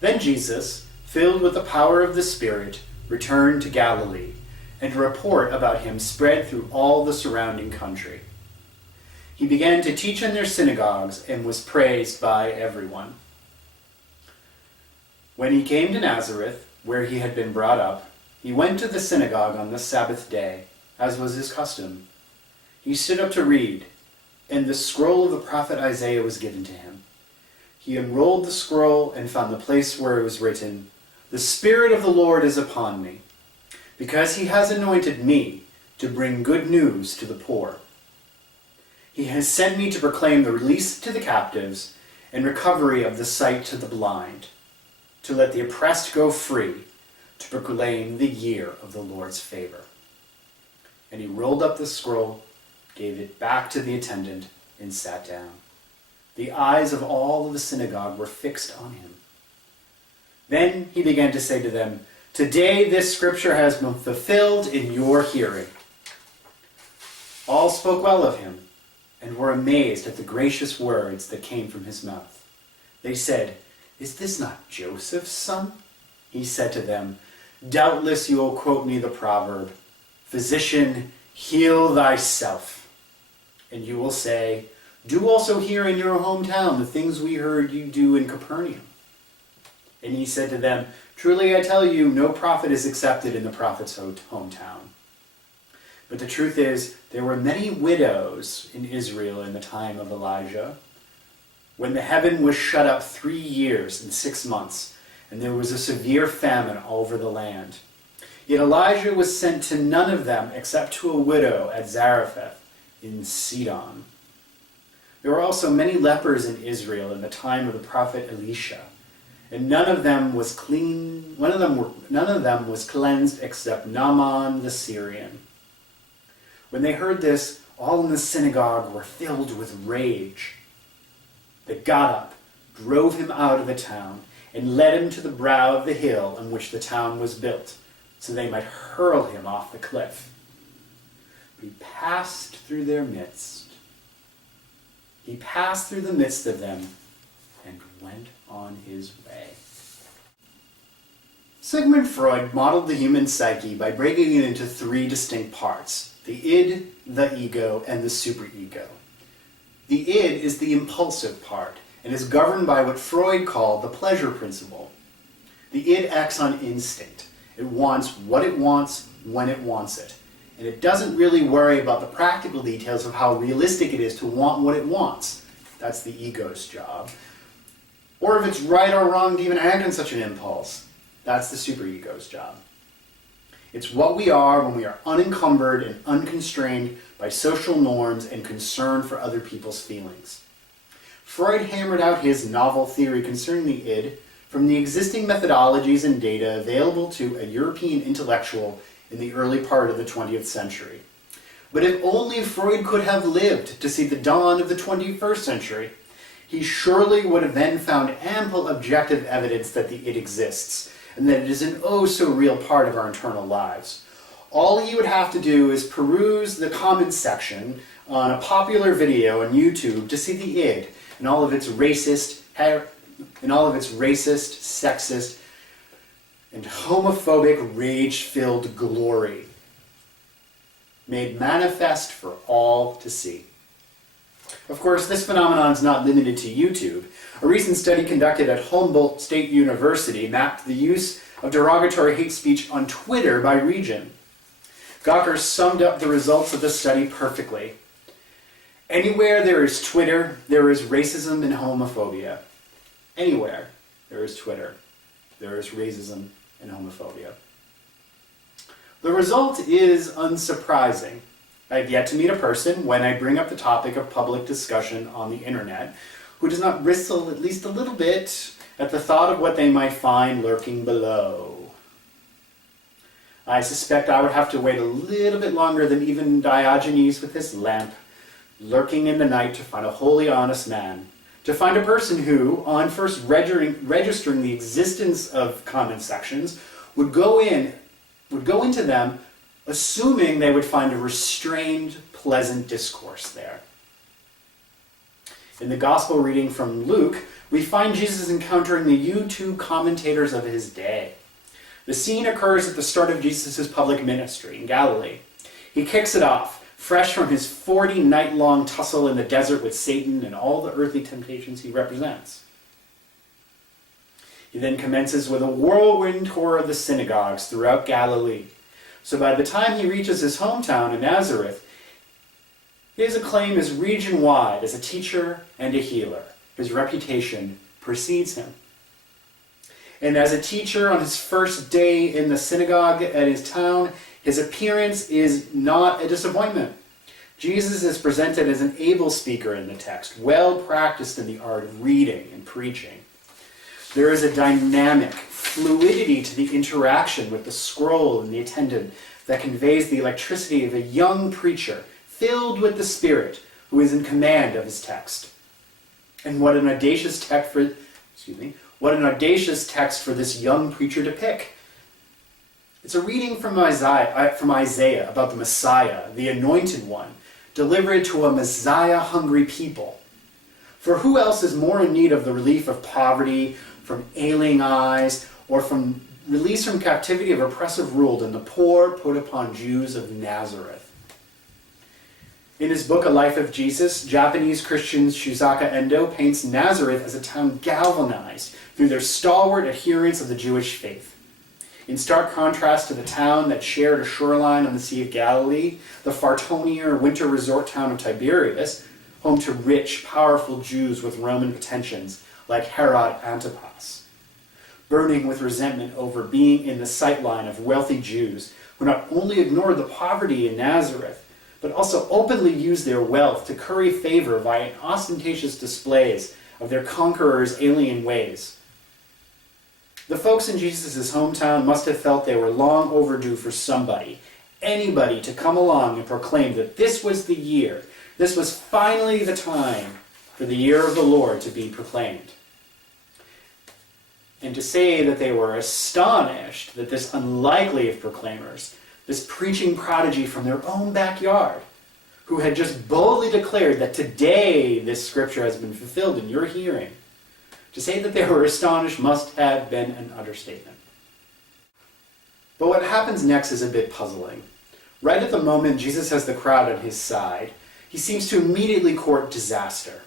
Then Jesus, filled with the power of the Spirit, returned to Galilee, and a report about him spread through all the surrounding country. He began to teach in their synagogues and was praised by everyone. When he came to Nazareth, where he had been brought up, he went to the synagogue on the Sabbath day, as was his custom. He stood up to read, and the scroll of the prophet Isaiah was given to him. He unrolled the scroll and found the place where it was written, "The Spirit of the Lord is upon me, because he has anointed me to bring good news to the poor. He has sent me to proclaim the release to the captives and recovery of the sight to the blind, to let the oppressed go free, to proclaim the year of the Lord's favor." And he rolled up the scroll, gave it back to the attendant, and sat down. The eyes of all of the synagogue were fixed on him. Then he began to say to them, "Today this scripture has been fulfilled in your hearing." All spoke well of him, and were amazed at the gracious words that came from his mouth. They said, "Is this not Joseph's son?" He said to them, "Doubtless you will quote me the proverb, 'Physician, heal thyself.' And you will say, 'Do also here in your hometown the things we heard you do in Capernaum.' And he said to them, 'Truly I tell you, no prophet is accepted in the prophet's hometown.' But the truth is, there were many widows in Israel in the time of Elijah, when the heaven was shut up 3 years and 6 months, and there was a severe famine all over the land. Yet Elijah was sent to none of them except to a widow at Zarephath in Sidon. There were also many lepers in Israel in the time of the prophet Elisha, and none of them was cleansed except Naaman the Syrian. When they heard this, all in the synagogue were filled with rage. They got up, drove him out of the town, and led him to the brow of the hill on which the town was built, so they might hurl him off the cliff. He passed through their midst. He passed through the midst of them and went on his way. Sigmund Freud modeled the human psyche by breaking it into 3 distinct parts: the id, the ego, and the superego. The id is the impulsive part and is governed by what Freud called the pleasure principle. The id acts on instinct. It wants what it wants when it wants it. And it doesn't really worry about the practical details of how realistic it is to want what it wants. That's the ego's job. Or if it's right or wrong to even act on such an impulse. That's the superego's job. It's what we are when we are unencumbered and unconstrained by social norms and concern for other people's feelings. Freud hammered out his novel theory concerning the id from the existing methodologies and data available to a European intellectual in the early part of the 20th century. But if only Freud could have lived to see the dawn of the 21st century, he surely would have then found ample objective evidence that the id exists, and that it is an oh so real part of our internal lives. All he would have to do is peruse the comments section on a popular video on YouTube to see the id and all of its racist, sexist, and homophobic, rage-filled glory, made manifest for all to see. Of course, this phenomenon is not limited to YouTube. A recent study conducted at Humboldt State University mapped the use of derogatory hate speech on Twitter by region. Gawker summed up the results of the study perfectly. Anywhere there is Twitter, there is racism and homophobia. Anywhere there is Twitter, there is racism and homophobia. The result is unsurprising. I have yet to meet a person, when I bring up the topic of public discussion on the internet, who does not bristle at least a little bit at the thought of what they might find lurking below. I suspect I would have to wait a little bit longer than even Diogenes with his lamp, lurking in the night to find a wholly honest man, to find a person who, on first registering the existence of comment sections, would go into them assuming they would find a restrained, pleasant discourse there. In the gospel reading from Luke, we find Jesus encountering the YouTube commentators of his day. The scene occurs at the start of Jesus' public ministry in Galilee. He kicks it off, fresh from his 40-night-long tussle in the desert with Satan and all the earthly temptations he represents. He then commences with a whirlwind tour of the synagogues throughout Galilee. So by the time he reaches his hometown in Nazareth, his acclaim is region-wide as a teacher and a healer. His reputation precedes him. And as a teacher on his first day in the synagogue at his town, his appearance is not a disappointment. Jesus is presented as an able speaker in the text, well practiced in the art of reading and preaching. There is a dynamic fluidity to the interaction with the scroll and the attendant that conveys the electricity of a young preacher filled with the Spirit who is in command of his text. And what an audacious text for this young preacher to pick. It's a reading from Isaiah about the Messiah, the Anointed One, delivered to a Messiah-hungry people. For who else is more in need of the relief of poverty, from ailing eyes, or from release from captivity of oppressive rule than the poor put upon Jews of Nazareth? In his book, A Life of Jesus, Japanese Christian Shuzaka Endo paints Nazareth as a town galvanized through their stalwart adherence of the Jewish faith. In stark contrast to the town that shared a shoreline on the Sea of Galilee, the Fartonier winter resort town of Tiberias, home to rich, powerful Jews with Roman pretensions like Herod Antipas, burning with resentment over being in the sightline of wealthy Jews who not only ignored the poverty in Nazareth, but also openly used their wealth to curry favor via ostentatious displays of their conquerors' alien ways. The folks in Jesus' hometown must have felt they were long overdue for somebody, anybody, to come along and proclaim that this was the year, this was finally the time for the year of the Lord to be proclaimed. And to say that they were astonished that this unlikely of proclaimers, this preaching prodigy from their own backyard, who had just boldly declared that today this scripture has been fulfilled in your hearing, to say that they were astonished must have been an understatement. But what happens next is a bit puzzling. Right at the moment Jesus has the crowd on his side, he seems to immediately court disaster.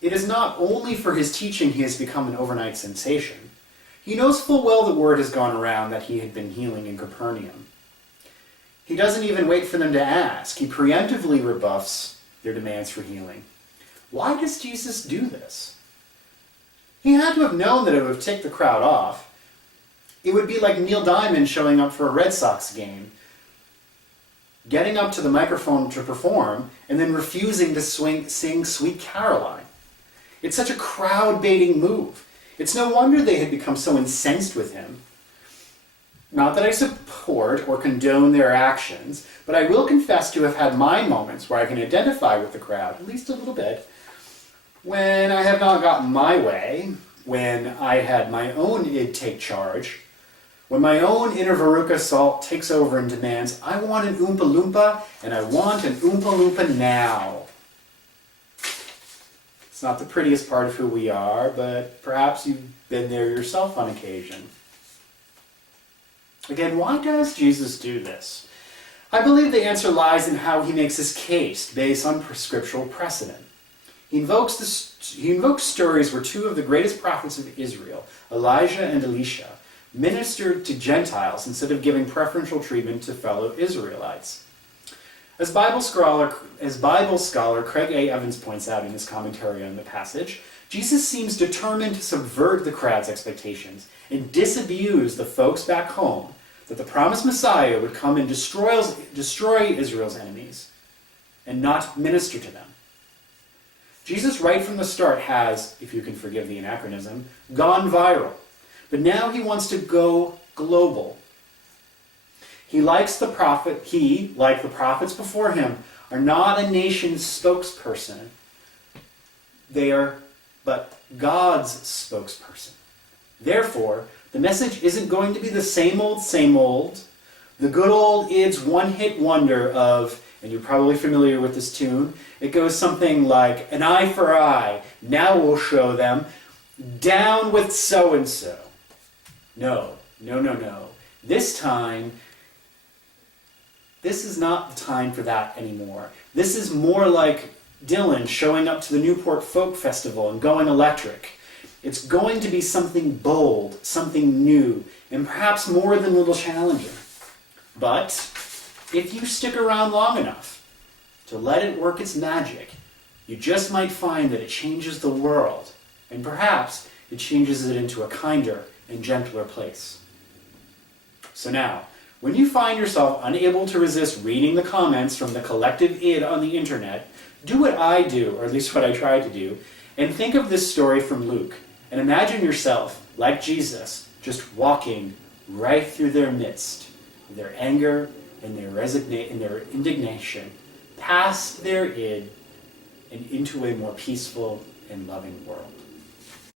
It is not only for his teaching he has become an overnight sensation. He knows full well the word has gone around that he had been healing in Capernaum. He doesn't even wait for them to ask. He preemptively rebuffs their demands for healing. Why does Jesus do this? He had to have known that it would take the crowd off. It would be like Neil Diamond showing up for a Red Sox game, getting up to the microphone to perform, and then refusing to sing Sweet Caroline. It's such a crowd-baiting move. It's no wonder they had become so incensed with him. Not that I support or condone their actions, but I will confess to have had my moments where I can identify with the crowd, at least a little bit, when I have not gotten my way, when I had my own id take charge, when my own inner Veruca Salt takes over and demands, I want an Oompa Loompa, and I want an Oompa Loompa now. It's not the prettiest part of who we are, but perhaps you've been there yourself on occasion. Again, why does Jesus do this? I believe the answer lies in how he makes his case based on scriptural precedent. He invokes stories where two of the greatest prophets of Israel, Elijah and Elisha, ministered to Gentiles instead of giving preferential treatment to fellow Israelites. As Bible scholar Craig A. Evans points out in his commentary on the passage, Jesus seems determined to subvert the crowd's expectations and disabuse the folks back home that the promised Messiah would come and destroy Israel's enemies and not minister to them. Jesus, right from the start, has, if you can forgive the anachronism, gone viral. But now he wants to go global. Like the prophets before him, are not a nation's spokesperson. They are but God's spokesperson. Therefore, the message isn't going to be the same old, the good old id's one-hit wonder of and you're probably familiar with this tune. It goes something like, an eye for eye, now we'll show them, down with so-and-so. No. This time, this is not the time for that anymore. This is more like Dylan showing up to the Newport Folk Festival and going electric. It's going to be something bold, something new, and perhaps more than a little challenging. But if you stick around long enough to let it work its magic, you just might find that it changes the world, and perhaps it changes it into a kinder and gentler place. So now, when you find yourself unable to resist reading the comments from the collective id on the internet, do what I do, or at least what I try to do, and think of this story from Luke, and imagine yourself, like Jesus, just walking right through their midst, their anger and their indignation, past their id, and into a more peaceful and loving world.